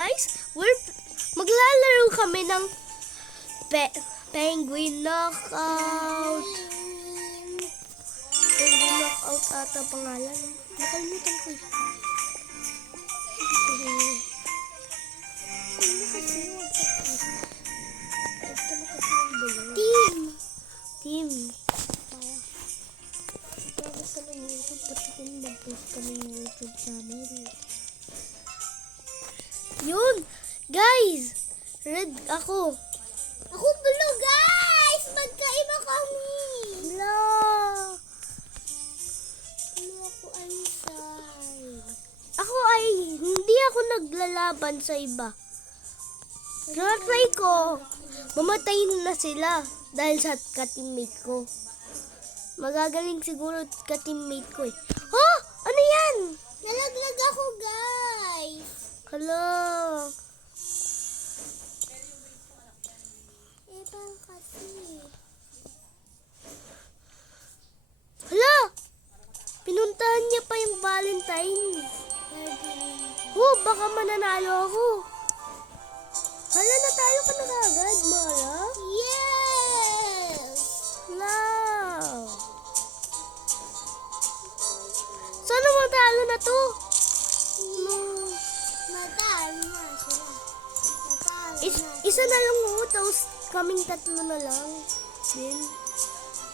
Guys, maglalaro kami ng Penguin Knockout. Penguin Knockout ata pangalan. Nakalimutan ko eh. Team. Tapos kami ng YouTube, pati kung mag-post kami ng YouTube channel. Yun! Guys! Red ako. Ako blue, guys! Magkaiba kami! Blue! Blue ako inside. Ako ay hindi ako naglalaban sa iba. Try ko. Mamatayin na sila dahil sa ka-teammate ko. Magagaling siguro ka-teammate ko eh. Oh! Ano yan? Nalaglag ako, guys! Hello! Ito kasi. Hala! Pinuntahan niya pa yung Valentine. Oh, baka mananalo ako. Hala, natalo ka na agad, Mara. Yes! Wow! Sana matalo na to. No. Matalo na sila. Matalo na. Isa na lang mo, tapos kaming tatlo na lang. Then,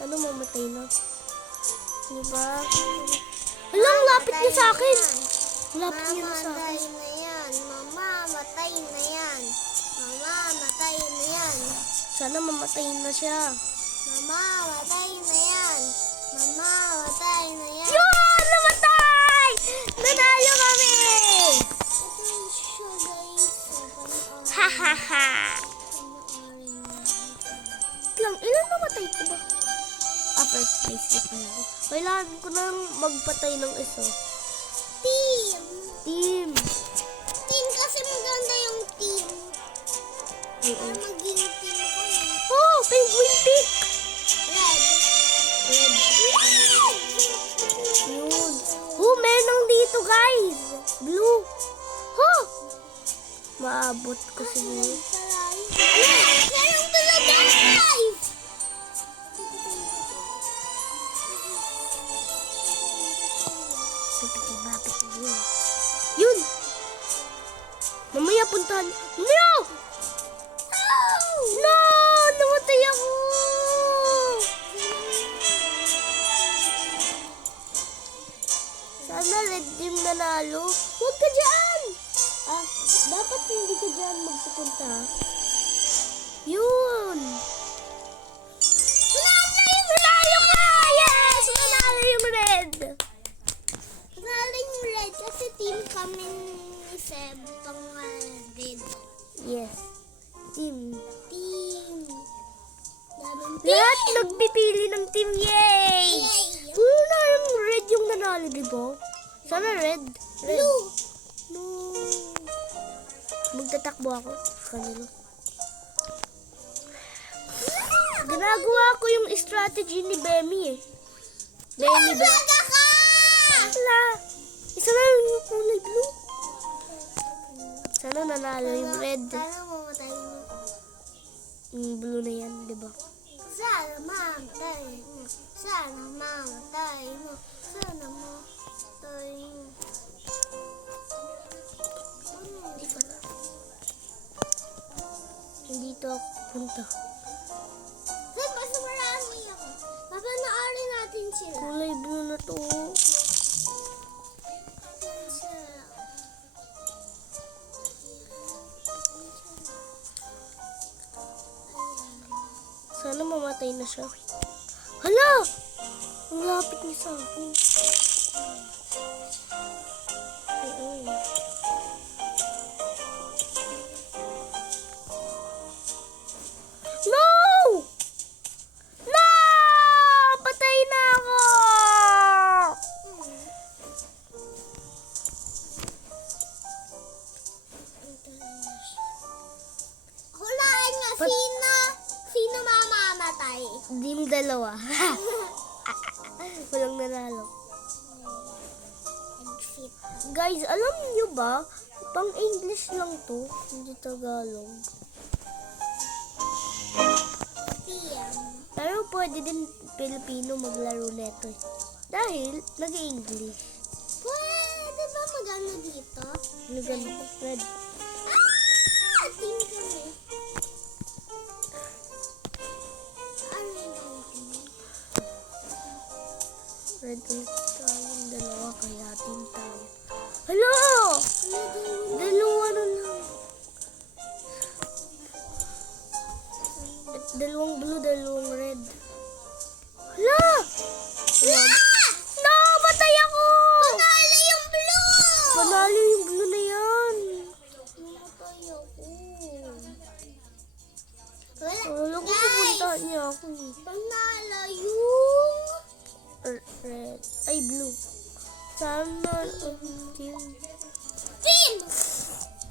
ano, mamatay na. Diba? Hala, ang lapit niya sa akin. Lapit niya na sa Mamatay akin. na yan. Mamamatay na yan. Mamamatay na yan. Sana mamatay na siya. Mamamatay na yan. Mamamatay na yan. Yun! Namatay! Nanalo kami! Ito yung siya, guys. Ha ha ha! Lang, ilan namatay ko ba? First place ko pa lang. Kailangan ko nang magpatay ng isa. Team! Team! Team kasi maganda yung team. Para maging team kami. Oh! Penguin pick! Red. Red. Yun. Oh, meron dito, guys! Blue! Oh! Maabot ko siguro. Merong tulog, guys! Yun! Mamaya puntahan. No! No! Namatay ako! Sana red team nanalo. Huwag ka dyan! Dapat hindi ka dyan magpupunta. Yun! Nanalo ka! Yes! Nanalo yung red! Nanalo yung red kasi team kami ni Seb pang red. Yes. Team. Team. Daming Lahat nagpipili ng team. Yay! Na yung red yung nanalo, di ba? Sana red. Blue. No. Magtatakbo ako sa kanila. Ginagawa ko yung strategy ni Bemi eh. Bemi ba? Talaga ka! Wala. Isa na lang yung kulay blue. Sana nanalo yung red. Sana mamatay mo. Yung blue na yan, di ba? Sana mamatay mo. Sana mamatay mo. Sana mamatay mo. Hindi pala. Hindi to ako punta. Seb, mas marami ako. Papanoorin natin sila. Kulay blue na to. Sana mamatay na siya. Hala! Ang lapit niya sa akin. Ay. No! No! Patay na ako! Hulaan nga, sino mamamatay? Team dalawa. Walang nanalo. Guys, alam niyo ba? Pang English lang to, hindi Tagalog. Team. Pero pwede din Pilipino maglaro neto. Dahil nag-English. Pwede ba magano dito? Ganito, red. Team kami. Ano yung team? Red ulit tayong dalawa, kaya team tayo. Hala! Dalawa na lang. At dalawang blue, dalawang red. Hala! Ah! No! Matay ako! Panalo yung blue! Panalo yung blue na yan. Namatay ako. Wala. Alam ko Guys! pupuntahan niya ako. Panalo yung... Red. Ay, blue. Sana team. Team!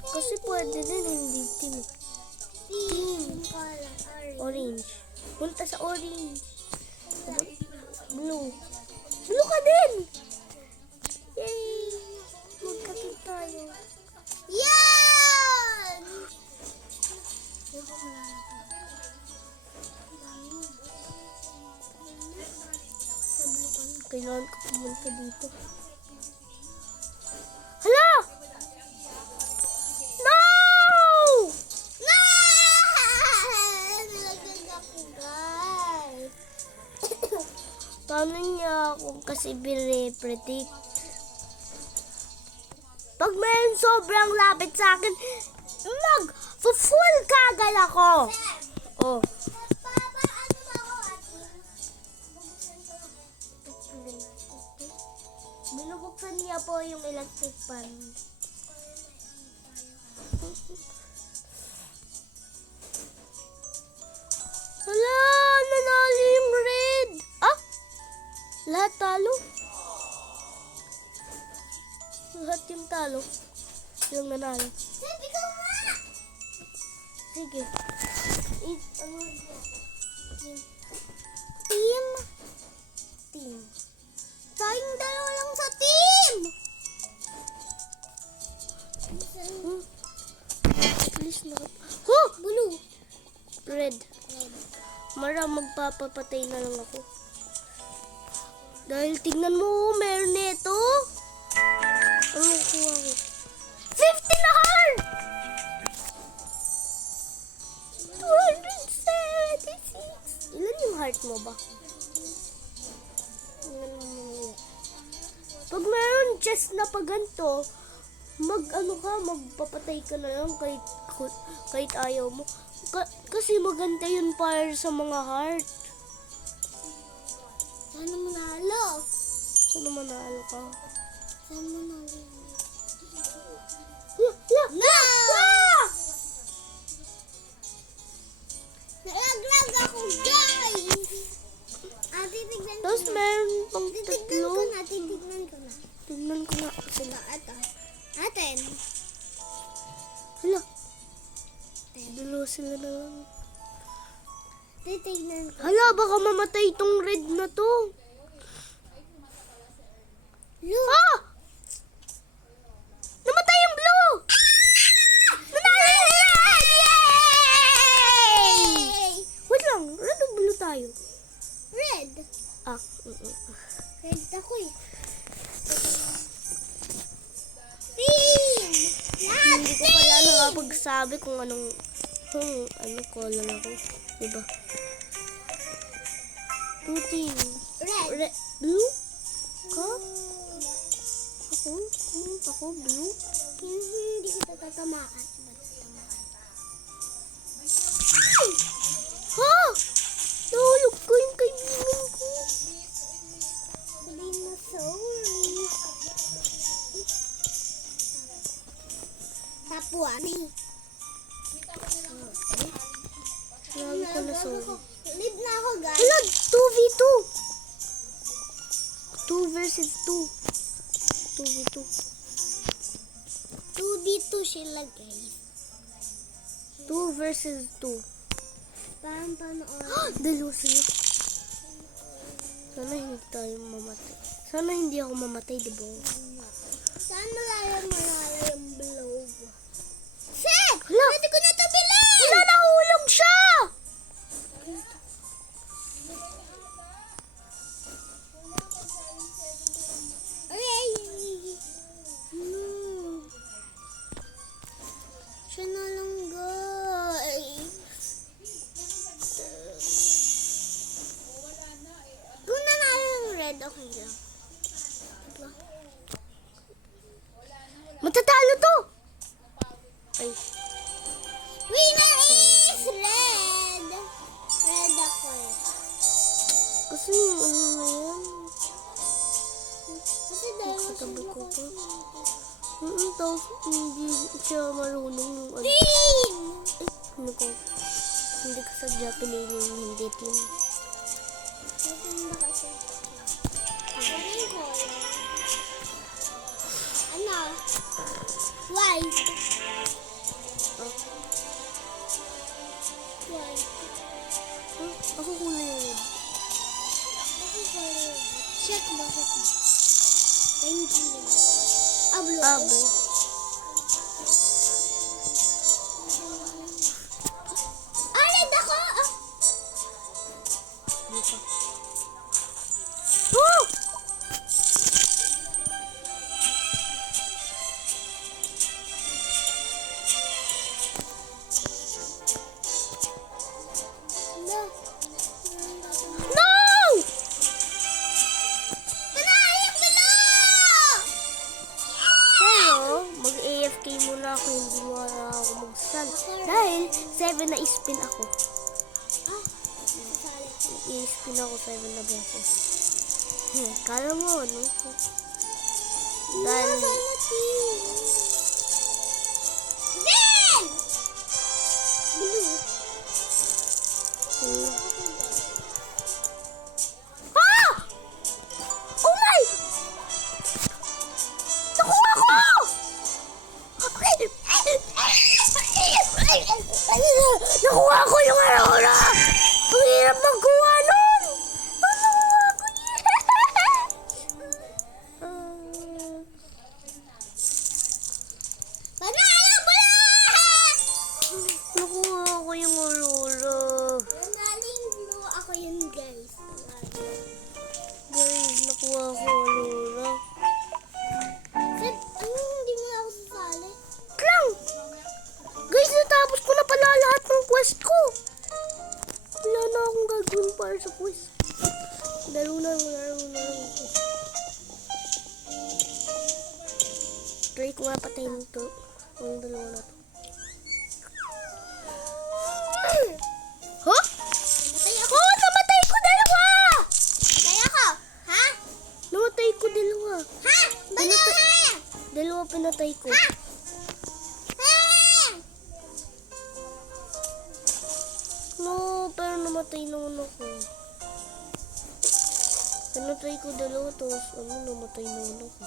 Kasi pwede din hindi team. Team. Color. Orange. Punta sa orange. Blue. Blue ka din! Yay! Magkapit tayo. Yan! Kailangan ko pumunta dito. Hala! No! Nalagyan ako, guys. Paano niya ako kasi bine-predict? Pag mayroon sobrang lapit sa akin, mag-full kagal ako. Oh. Papa, ano ba ako, ate? Binubuksan niya po yung electric fan. Hala! Nanalo yung red! Ah! Lahat talo? Lahat yung talo. Yung nanalo. Sabi ko nga! Sige. Ano? Team. Team. Tayong dalawa lang sa team! Please na. Huh! Blue. Red. Red. Mara, magpapapatay na lang ako. Dahil tingnan mo, meron nito. Ano kuha ko? 50 na heart! 276. Ilan yung heart mo ba? Ilan mo? Pag meron chest na pa ganito, magpapatay ka na lang kahit ayaw mo. Kasi maganda yun para sa mga heart. Sana manalo. Sana manalo ka. Sana manalo. Yeah! No! Nalaglag ako, guys! Titignan ko Tapos na. meron pang Titignan tatlo. ko na, titignan ko na. Tingnan ko nga. Sila, ito. Atin. Hala. Dalawa sila na lang. Titignan ko. Hala, baka mamatay itong red na to. Look! Ah! Namatay yung blue! Nanalo yung red! Yay! Wait lang, red o blue tayo? Red. Ah, Red ako eh. Team! Lahat hindi ko pala nakapagsabi kung anong color ako. Diba? Two team. Red. Blue? Ka? Ako blue? Hindi kita tatamaan. Ay! Ha? Nahulog ko yung kaibigan ko. Sabihin mo sorry. Tapuan. Sabi ko na sorry. Live na ako, guys. Hala, 2v2. 2 versus 2. 2v2. 2v2 sila, guys. 2 versus 2. Paano? Dalawa sila. Sana hindi tayo mamatay. Sana hindi ako mamatay, diba? Saan malala yung blue? Siya na lang, guys. Kung nanalo yung red, okay lang. Diba? Matatalo to! Ay, Winner is red! Red ako eh. kasi yung ano na yan. Kasi dahil Katabi ko siya pa. Tapos hindi siya marunong yung ano. Team! Ano ko? Hindi ko sadya pinili yung hindi team. Saan ba kasi? Ano yung color? Ano? White. Oh. White. Ako kulay red. Ako color. Check mo, check mo. Thank you. Ah, blue. Abo. Ah, red ako! Ah. Dito. Oh! No. No! Panayang blue! Pero, mag-AFK muna ako, hindi mo na ako mag-stun. Dahil, 7 na spin ako. Ah, sasali. I-spin ako 7 na beses. Kala mo, ano? Dahil, Sana team. Then! Blue. ah! Oh my! Nakuha ko! Nakuha ko yung Aurora! Ang hirap magkuha nun! Nakuha ko yan! Panayang blue! Nakuha ko yung Aurora. Nanaling blue ako yun, guys. Guys, nakuha ko Aurora. Sir, ano hindi mo ako sasali? Lang! Guys, natapos ko na pala lahat ng quest ko. Wala na akong gagawin para sa quest. Laro na. Try ko nga patayin ito. Ang dalawa na to. Huh? Namatay ako. Oh, namatay ko dalawa! Namatay ako. Ha? Namatay ko dalawa. Ha? Dalawa! Dalawa pinatay ko. Ha? Ha? No, pero namatay naman ako. Pinatay ko dalawa, tapos namatay naman ako.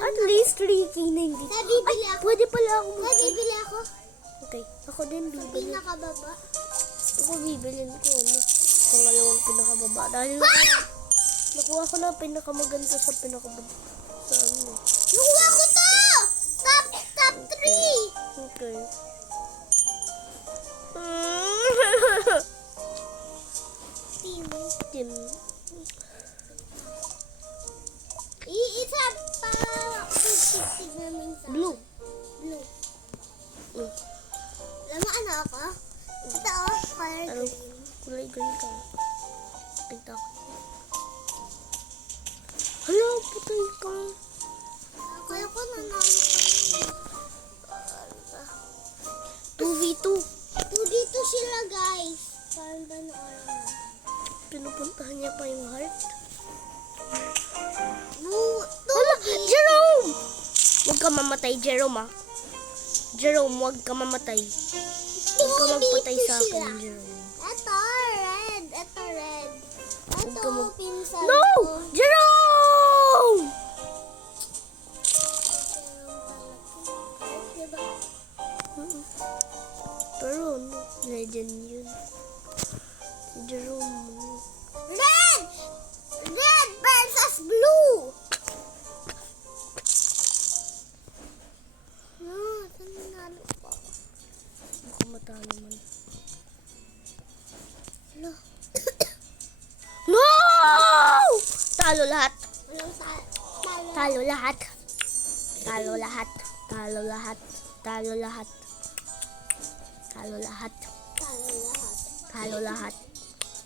At least 3K na hindi. Nabibili ako. Pwede pala ako mag- Nabibili ako. Okay, ako din bibili. Pinakababa. Ako bibilin ko, ano, pangalawang pinakababa. Dahil nakuha ko na pinakamaganda sa pinakababa. Sa ano. Nakuha ko to! Top 3! Okay. Team. Tim. Iisa pa. Tig namin sa Blue. blue. Mm. Alam mo ano ako? Ito oh, color Ano? green. Kulay green ka. Pinta ko. Hala, putay ka. Kaya ko nanalo ko. 2v2. Dito sila guys. Parang ba na oras? Pinupuntahan niya pa yung heart. Hala, Jerome! Huwag ka mamatay, Jerome, ah. Jerome, huwag ka mamatay. Huwag ka magpatay sa akin, Jerome. Ito, red. Ito, red. Huwag Ito, ka mag- pinsan No! ko. Jerome! Diba? Pero, ano, legend yun. Si Jerome, Red! Red versus blue! No, saan nanalo ko? baka matalo man. No. No! Talo lahat. Walang talo. Talo lahat. Ikaw Talo lahat. Talo lahat. Talo lahat. Talo lahat. Talo lahat. Talo lahat.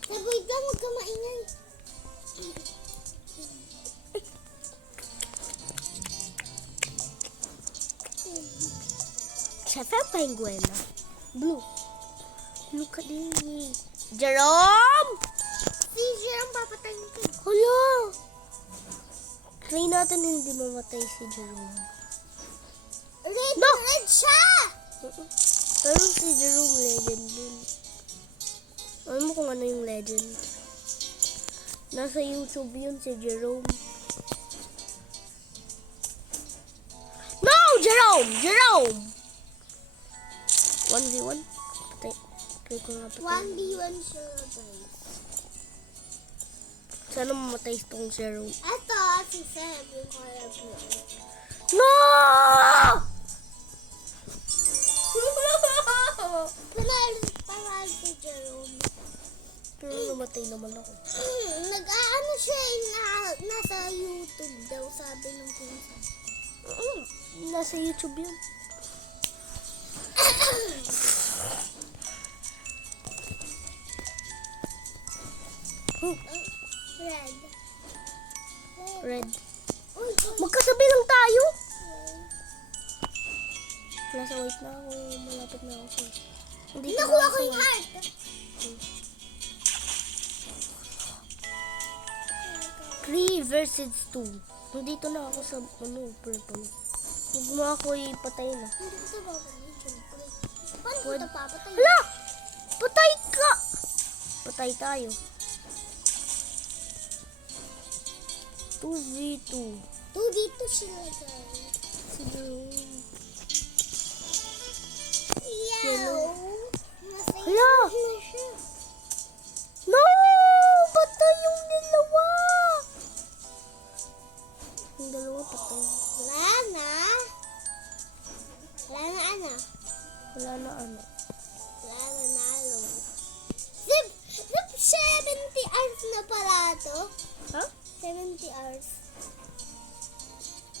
Wait lang, huwag ka maingay. Siyempre, penguin. Blue. Blue ka din. Jerome! Si Jerome papatayin ko. Hala! Try natin hindi mamatay si Jerome. Red, No! red siya! Pero si Jerome legend din. Alam mo kung ano yung legend? Nasa YouTube yun si Jerome. No! Jerome! Jerome! 1v1? Patay. Try ko nga patay. 1v1 siya, guys. Sana mamatay itong Jerome. Ito, si Seb, yung collab mo. No! Panalo si Jerome. Pero namatay naman ako. Nag-ano siya nasa YouTube daw, sabi ng pinsan. Nasa YouTube yun. Red. Red. Uy, Magkasabi lang tayo. Nasa white na ako. Malapit na ako. Hindi nakuha ko yung heart. 3 versus 2. Nandito na ako sa purple. Huwag mo ako ipatay na. Hindi ko ito babalik, syempre. Paano ko Pwede- ito papatay? Hala! Patay ka! Patay tayo. 2v2. 2v2 sila, guys. Si Jerome. Yaw! Nasa Hala! YouTube na siya. No! Patay yung dalawa! Yung dalawa patay. Wala na. Wala na ano? Wala na ano. Wala na nalo. Zip! 70 hours na pala to. Ha? 70 hours.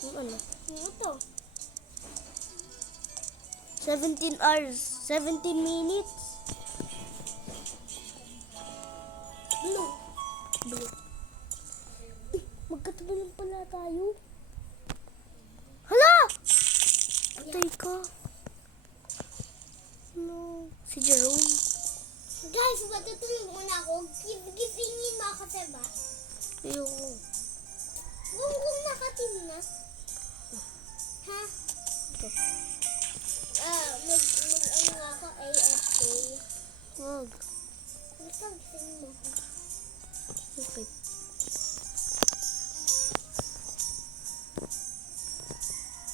Yung ano? Ito. 17 hours. 17 minutes. Blue. Blue. Magkatabi lang pala tayo. Hala! Patay ka. No. Si Jerome. Guys, matutulog muna ako. Gisingin mo ako, Seba. Ayoko. Kung nakatim na. Ha? Ito. Mag-ano nga ako, AFK. Wag. Basta gisingin mo ako. Okay.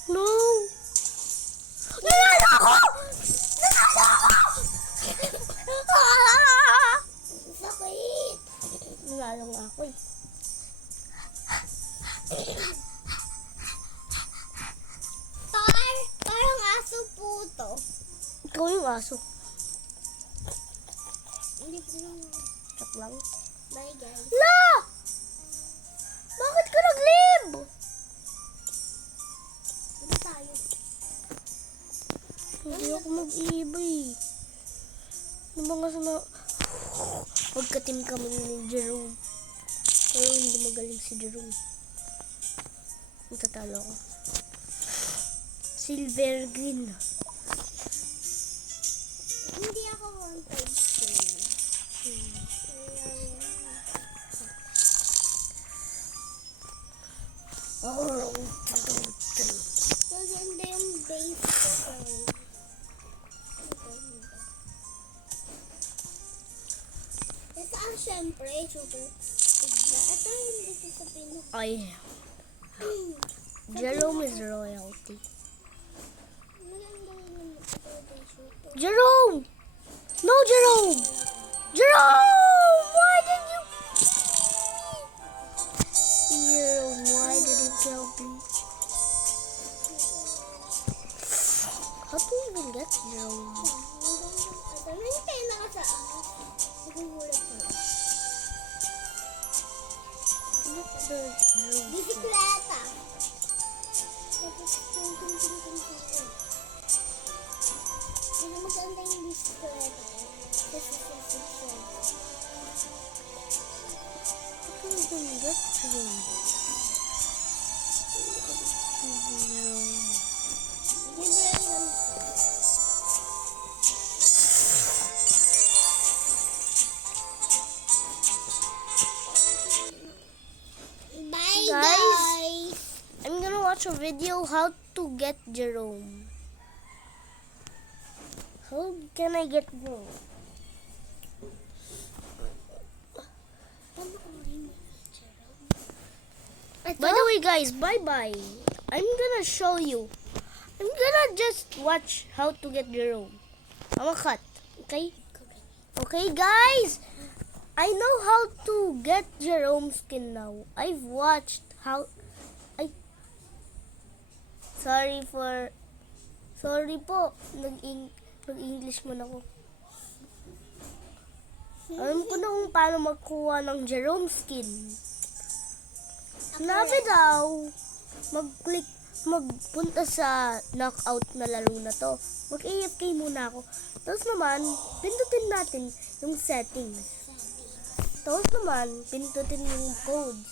No! Nanalo ako! Nanalo ako! Sakit! Nanalo nga ako eh. Parang aso puto. Ikaw yung aso. Hindi ko lang. Chak lang. Bye, guys. La! Bakit ka nag-leave? Hindi tayo. Hindi ako mag-ibay. Ano ba nga sana... Magka-team kami ni Jerome. Pero hindi magaling si Jerome. Matatalo ako. Silver green. Hindi ako wanted to. Maganda yung base ko, guys. Ito syempre, super. Ito hindi ko sabihin na. Ay. Jerome is royalty. Maganda yung super. Jerome! No, Jerome! Jerome! Why did you... Jerome, why did you kill me? How do you even get Jerome? Ito, nangintay na ka sa ahas. Nagugulat ka. Get the Jerome. Bisikleta. Hindi maganda yung display. This is the picture. Ito yung get Jerome. Bye, Guys. guys. I'm gonna watch a video how to get Jerome. How can I get Jerome? By the way, guys, bye-bye. I'm gonna show you. I'm gonna just watch how to get Jerome. I'm a cut, okay? Okay, guys. I know how to get Jerome skin now. I've watched how. Sorry po. Nag-English mo na ako. Alam ko na kung paano magkuha ng Jerome skin. Sinabi daw, magpunta sa knockout na laro na to. Mag-AFK muna ako. Tapos naman, pindutin natin yung settings. Tapos naman, pindutin yung codes.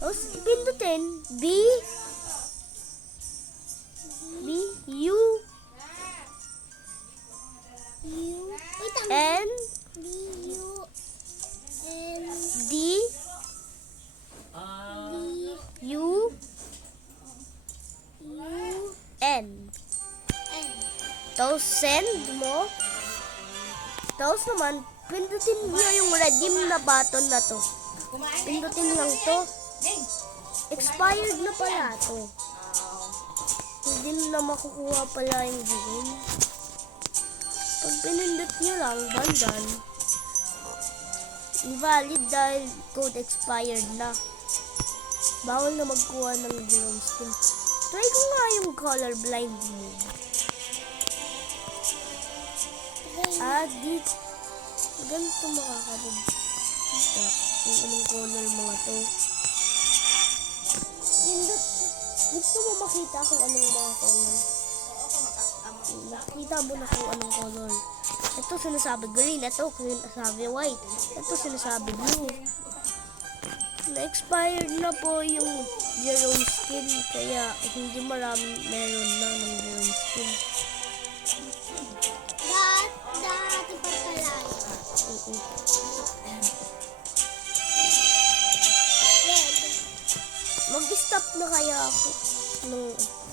Tapos, pindutin N D U N. Tapos send mo. Tapos naman, pindutin nyo yung redeem na button na to. Pindutin lang to. Expired na pala to. Hindi na makukuha pala yung game. Pag pinindot nyo lang, bandan. Invalid dahil code expired na. Bawal na magkuha ng Jerome skin. Try ko nga yung colorblind mode. Dito. Ganito makakabagita. Yung anong color mga to. Gusto mo makita kung anong mga color? Nakita mo na kung anong color. Ito sinasabi green. Ito sinasabi white. Ito sinasabi blue. Na-expired na po yung Jerome skin. Kaya hindi marami meron na ng Jerome skin. Dati pa pala. Red. Mag-stop na kaya ako.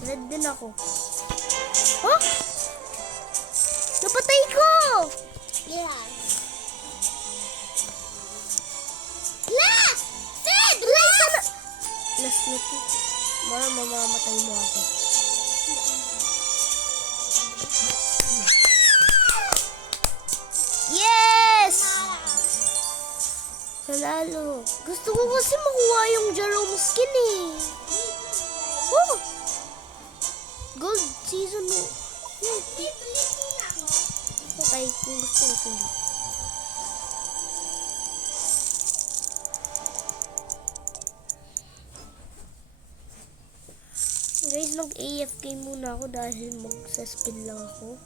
Red din ako. Huh? Napatay ko! Yes. Last! Red! Last! Last na to. Mamamatay mo ako. Yes! Nanalo. Gusto ko kasi makuha yung Jerome skin eh. Oh! Gold season mo. Okay, kung gusto mo sige. Guys, nag-AFK muna ako dahil mag-suspend lang ako.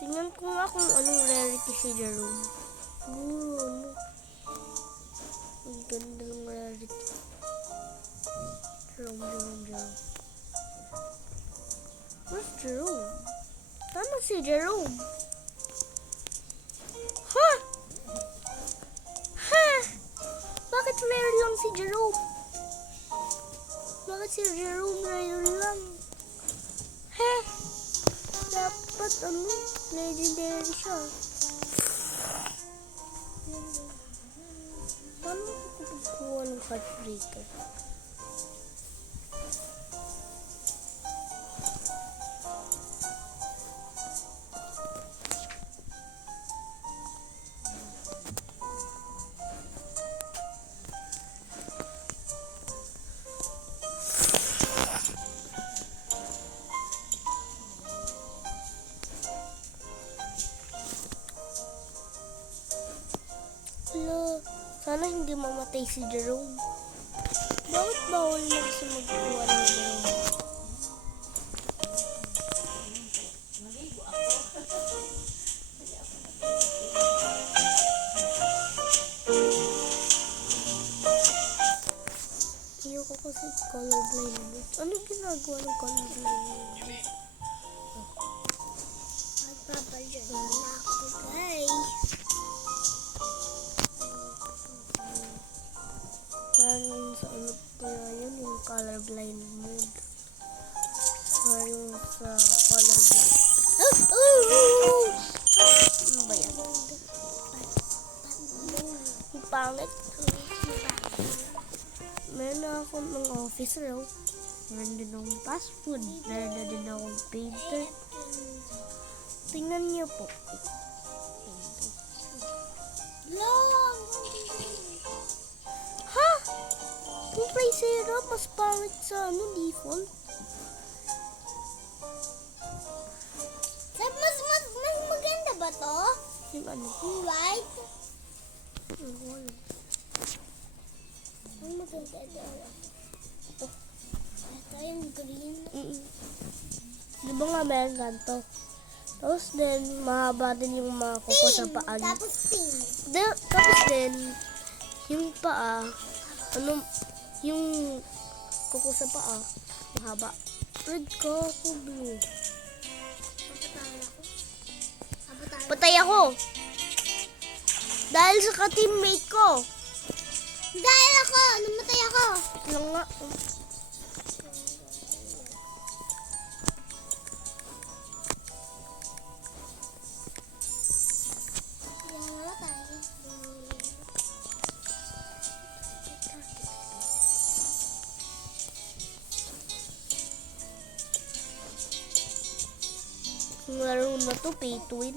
Tingnan ko nga kung anong rarity si Jerome. Ano? Ang ganda ng rarity. Jerome. Where's Jerome? Tama si Jerome. Ha? Bakit rare lang si Jerome? Bakit si Jerome rare lang? Dapat legendary siya. Paano ko kukuha ng heartbreaker? Wala. Sana hindi mamatay si Jerome. Bakit bawal na kasi magkuha ng Jerome? Ayoko kasi colorblind mo. Ano ginagawa ng colorblind mo? Magpapalit na ako, guys. Parang sa ano kaya yun, yung colorblind mode. Parang sa colorblind. Ano ba yan? Ang pangit. Meron na ako ng officer, oh. Meron din akong fast food. Meron na din akong painter. Tingnan niyo po. Long! Ha? Yung play zero, mas pangit sa ano, default. Mas maganda ba to? Yung ano? Yung white? Wala. Ang maganda daw. Ito yung green. Di ba nga meron ganito? Tapos din, mahaba din yung mga kuko sa Pink! paa. Tapos pink. Tapos din, yung paa, ano, yung kuko sa paa, mahaba. Red ko, ako blue. Papatawan ako. Papatawan. Patay ako! Dahil sa ka-teammate ko. Dahil ako! Namatay ako! Lang nga. Hindi ako namatay. Yung laro na to, pay to win.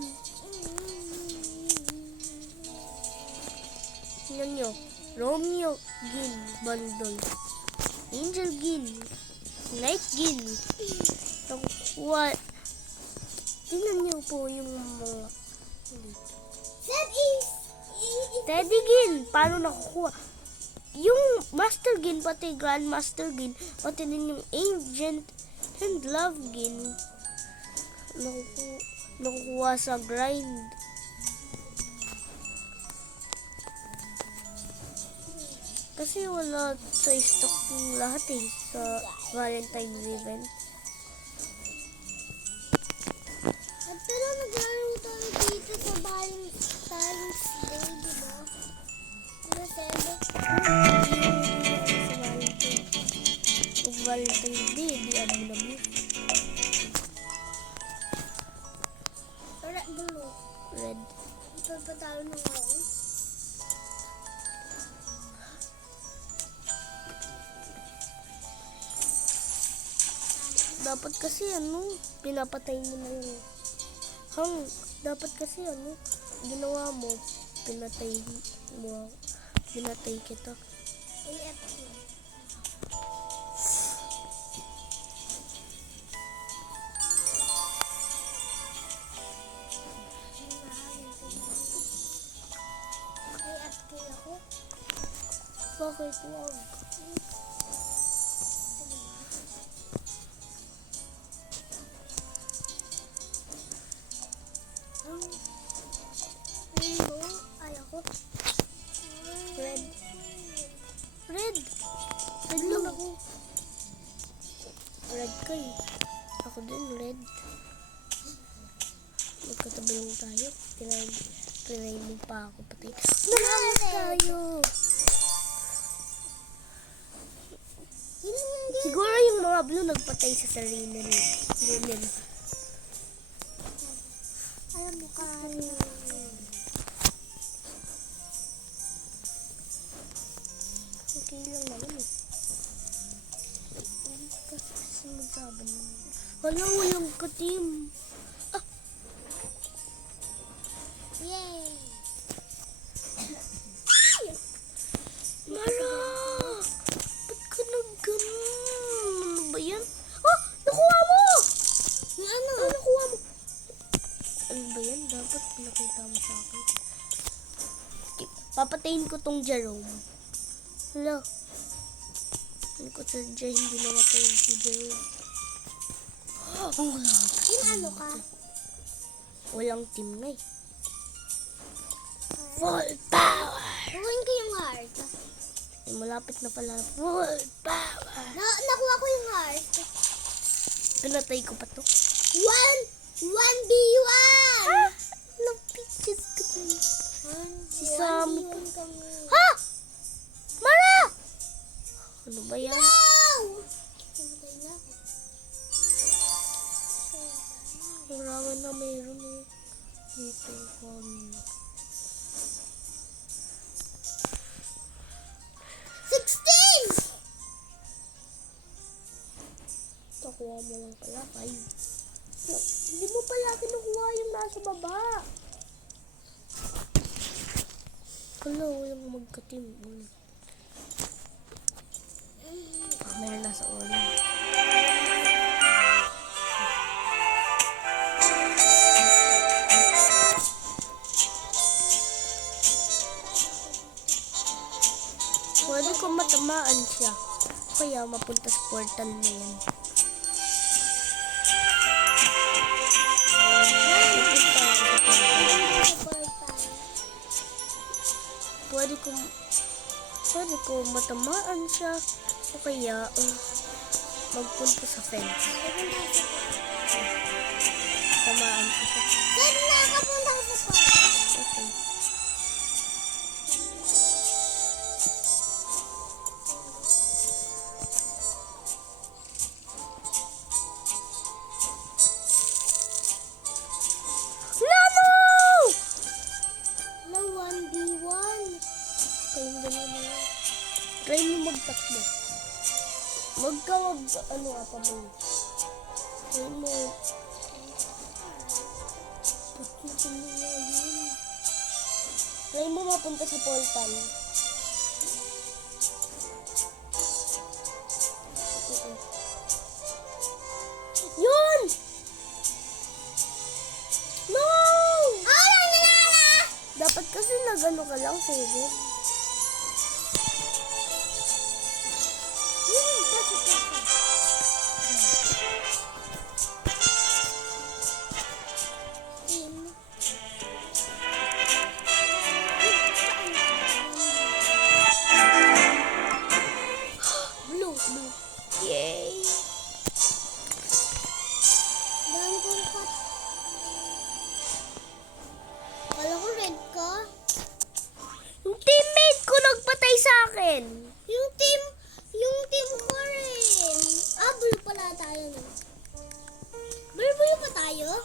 Tingnan nyo. Romeo Gin Bundle. Angel Gin. Night Gin. What? Tingnan nyo po yung mga... That is... Teddy Gin. Paano nakukuha? Yung Master Gin, pati Grand Master Gin, pati din yung Agent and Love Gin. Nakukuha sa grind. Kasi wala sa stock yung lahat eh, sa Valentine's event. At pero naglaro tayo dito sa Valentine's Day, di ba? Diba, Sebe? Sa Valentine's. Pag Valentine's Day, di ano na mo. Para blue. Red. Ito pa tayo ng ako. Dapat kasi ano, pinapatay mo na yung dapat kasi ano, ginawa mo, pinatay kita. AFK. AFK ako. Bakit wag? Rainbow. Ay ako. Red. Red lang ako. Red ka eh. Ako din red. Magkatabi lang tayo. Pinay mo pa ako pati. Nalamas tayo. Siguro yung mga blue nagpatay sa sarili nila. Alam mo ka. Okay lang naman eh. Kasi magsaban mo. Wala, walang ka-team. Yay! Mara! Ba't ka nag-ganon? Ano ba yan? Oh! Nakuha mo! Yung ano? Nakuha mo? Ano ba yan? Dapat pinakita mo sa akin. Papatayin ko tong Jerome. Hala. Hindi ko sadya hindi namatayin si Jerome. Ang lakas. Ano ka? Walang team na eh. Full power! Gawin ko yung heart. Eh, malapit na pala. Full power! Nakuha ko yung heart. Pinatay ko pa to. 1v1! Napichat ko na yun. Si 1v1 Sammy. kami. Ha! Mara! Ano ba yan? No! Namatay na ako. Kailangan na mayroon eh. Dito kami. 16! Nakuha mo lang pala. 5. Hindi mo pala kinukuha yung nasa baba. Wala, walang magka-team. Meron nasa ulo. Pwede ko matamaan siya. Kaya mapunta sa portal na yan. Mapunta ako sa portal. Pwede ko matamaan siya. O kaya magpunta sa fence. Tamaan ko siya. Saan nakapunta ko sa park? Okay. Lano! Na 1v1. Kayong gano'n na yan. Try mo magtakbo. Ano ka pa ba? Try mo. Pagkitin mo nga yun. Try mo mapunta sa portal. Yun! No! Dapat kasi nagano ka lang, save. Blue. Yay! Kala ko red ka. Yung teammate ko nagpatay sa akin. Yung team ko rin. Blue pala tayo no. Blue pa tayo?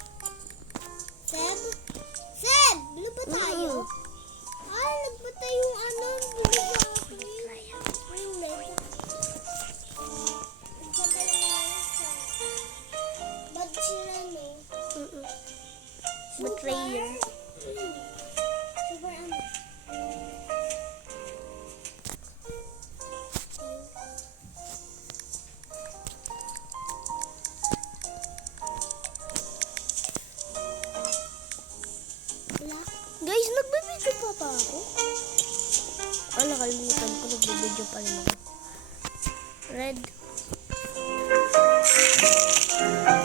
Seb, blue pa tayo? Nagpatay yung blue sa akin. Yung red. Nagpatay yung sa bad sila no. Betrayer. Super ano? Wala. Guys, nagbibideo pa ako? Nakalimutan ko, nagbibideo pa rin ako. Red.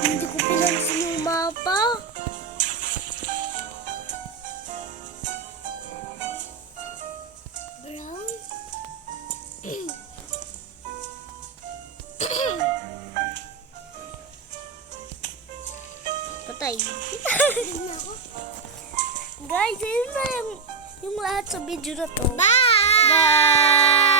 Hindi ko pinansin yung mapa. Brown? Patay. Tignan ako. Guys, yun na yung lahat sa video na to. Bye! Bye!